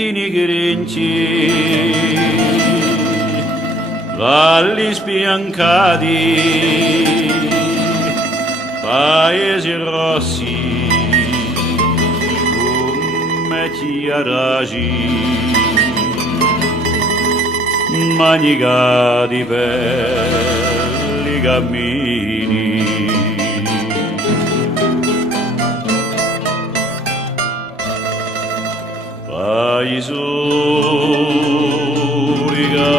puntini grinci, valli spiancati, paesi rossi, come chiaragi, manicati belli cammini. Paesuri cari,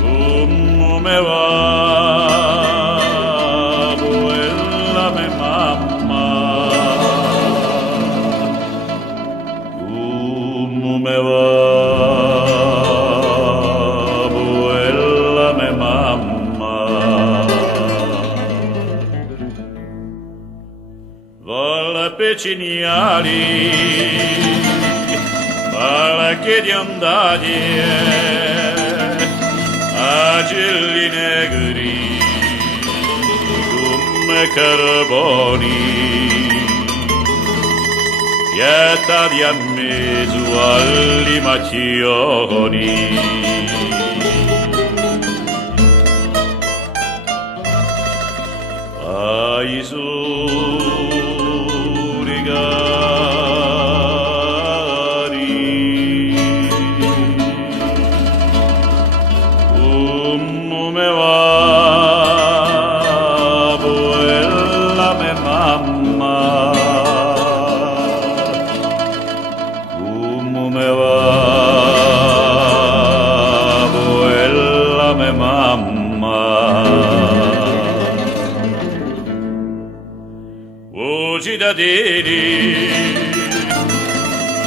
come va quella mia mamma, come va quella mia mamma. Vola peciniali, vola che di andati, agelli negri, come carboni, piattati a mezzo agli macchioni. Paesuri cari, come va quella mia mamma, come va quella mia mamma. O cittadini,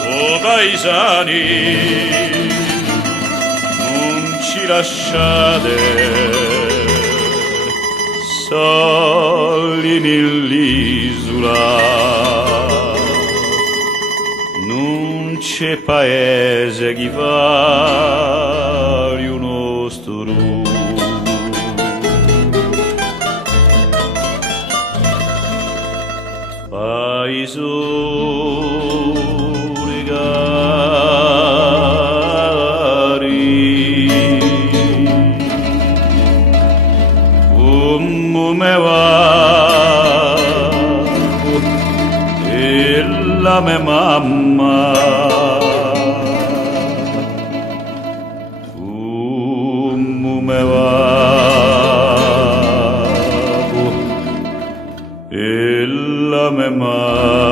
o paesani, non ci lasciate soli nell'isola, non c'è paese che vale un nostro. Paesuri cari, come va la mia mamma, come va la mia mamma.